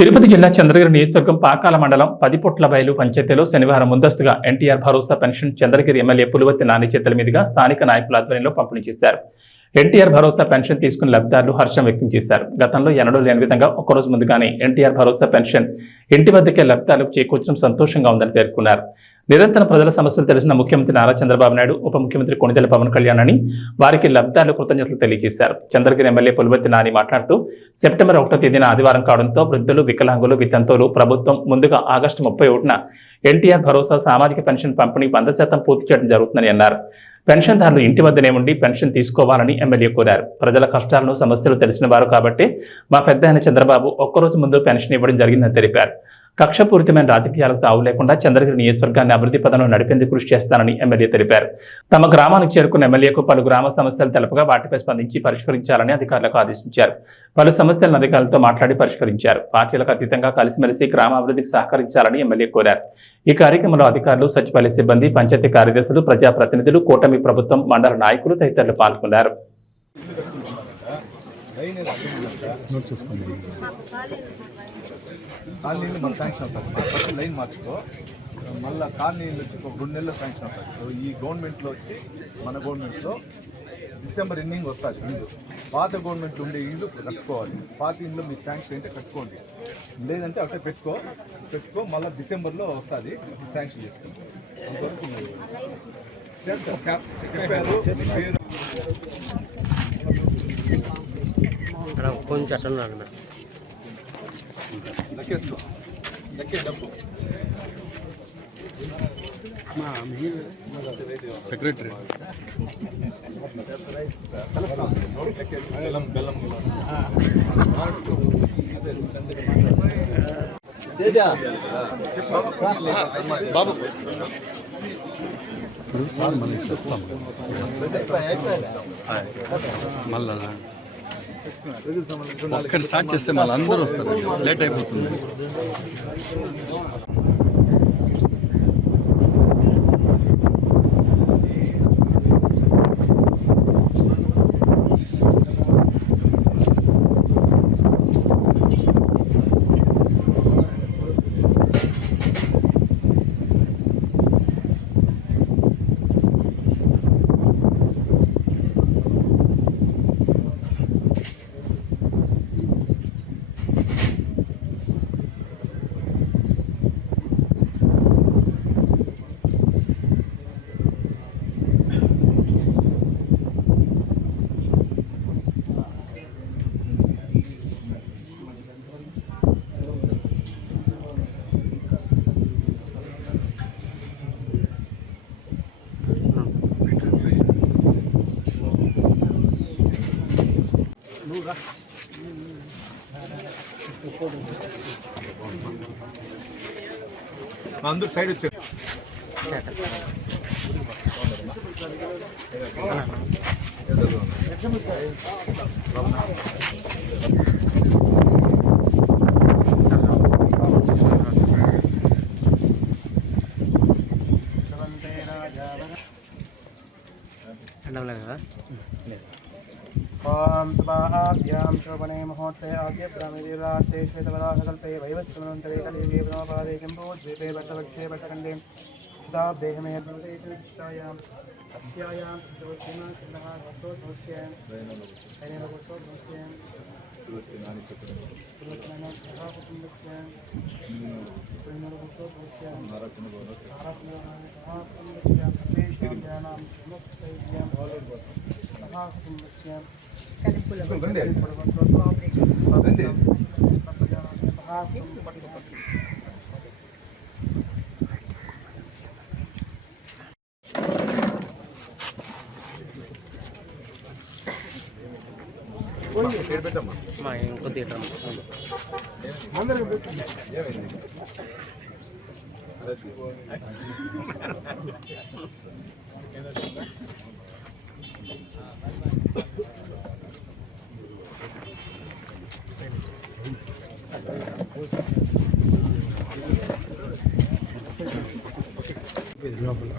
తిరుపతి జిల్లా చంద్రగిరి నియోజకవర్గం పాకాల మండలం పదిపొట్లబయలు పంచాయతీలో శనివారం ముందస్తుగా ఎన్టీఆర్ భరోసా పెన్షన్ చంద్రగిరి ఎమ్మెల్యే పులివర్తి నాని చేతుల మీదుగా స్థానిక నాయకుల ఆధ్వర్యంలో పంపిణీ చేశారు. ఎన్టీఆర్ భరోసా పెన్షన్ తీసుకున్న లబ్ధిదారులు హర్షం వ్యక్తం చేశారు. గతంలో ఎన్నడూ లేని విధంగా ఒక్కరోజు ముందుగానే ఎన్టీఆర్ భరోసా పెన్షన్ ఇంటి వద్దకే లబ్ధిదారులకు చేకూర్చడం సంతోషంగా ఉందని పేర్కొన్నారు. నిరంతరం ప్రజల సమస్యలు తెలిసిన ముఖ్యమంత్రి నారా చంద్రబాబు నాయుడు, ఉప ముఖ్యమంత్రి కొణిదెల పవన్ కళ్యాణ్ అని వారికి లబ్ధిదారులు కృతజ్ఞతలు తెలియజేశారు. చంద్రగిరి ఎమ్మెల్యే పులివర్తి నాని మాట్లాడుతూ సెప్టెంబర్ 1వ తేదీన ఆదివారం కావడంతో వృద్ధులు, వికలాంగులు, వితంతువులు ప్రభుత్వం ముందుగా ఆగస్టు 31న ఎన్టీఆర్ భరోసా సామాజిక పెన్షన్ పంపిణీ 100% పూర్తి చేయడం జరుగుతుందని అన్నారు. పెన్షన్దారులు ఇంటి వద్దనే ఉండి పెన్షన్ తీసుకోవాలని ఎమ్మెల్యే కోరారు. ప్రజల కష్టాలను, సమస్యలు తెలిసిన వారు కాబట్టి మా పెద్ద ఆయన చంద్రబాబు ఒక్కరోజు ముందు పెన్షన్ ఇవ్వడం జరిగిందని తెలిపారు. కక్షపూరితమైన రాజకీయాలకు తావు లేకుండా చంద్రగిరి నియోజకవర్గాన్ని అభివృద్ధి పదంలో నడిపేందుకు కృషి చేస్తానని ఎమ్మెల్యే తెలిపారు. తమ గ్రామానికి చేరుకున్న ఎమ్మెల్యేకు పలు గ్రామ సమస్యలు తెలపగా వాటిపై స్పందించి పరిష్కరించాలని అధికారులకు ఆదేశించారు. పలు సమస్యలను అధికారులతో మాట్లాడి పరిష్కరించారు. పార్టీలకు అతీతంగా కలిసిమెలిసి గ్రామ అభివృద్ధికి సహకరించాలని ఎమ్మెల్యే కోరారు. ఈ కార్యక్రమంలో అధికారులు, సచివాలయ సిబ్బంది, పంచాయతీ కార్యదర్శులు, ప్రజాప్రతినిధులు, కూటమి ప్రభుత్వం, మండల నాయకులు తదితరులు పాల్గొన్నారు. కాలనీలు మన శాంక్షన్ అవుతుంది. ఫస్ట్ లైన్ మార్చుకో, మళ్ళీ కాలనీలు వచ్చి ఒక 2 నెలల్లో శాంక్షన్ అవుతుంది. సో ఈ గవర్నమెంట్లో వచ్చి మన గవర్నమెంట్లో డిసెంబర్ ఎండింగ్ వస్తుంది ఇల్లు. పాత గవర్నమెంట్లో ఉండే ఇల్లు కట్టుకోవాలి. పాత ఇల్లు మీకు శాంక్షన్ అయితే కట్టుకోండి, లేదంటే అట్టే పెట్టుకో మళ్ళీ డిసెంబర్లో వస్తుంది, శాంక్షన్ చేసుకోండి. అంతవరకు కొంచెం లెక్కేసుకో, లెక్కే డబ్బు సెక్రటరీ బెల్లం బాబు సార్ మనం చేస్తాం మళ్ళా ఒక్కటి స్టార్ట్ చేస్తే మళ్ళీ అందరూ వస్తారు, లేట్ అయిపోతుంది. అందరూ సైడ్ వచ్చారు. ओम स्वाहाभ्याम शोभने मुहूर्ते आद्य ब्रह्मदेवार्थे श्वेतवराहकल्पे वैवस्वमनन्तरे कलियुगे ब्रह्मपादे जम्बोद्वीपे वर्षवक्षे वर्षखण्डे शताब्देहमे प्रदेशायां अस्यायां ज्योतिर्मण्डलः भक्तोद्भवस्य లోపల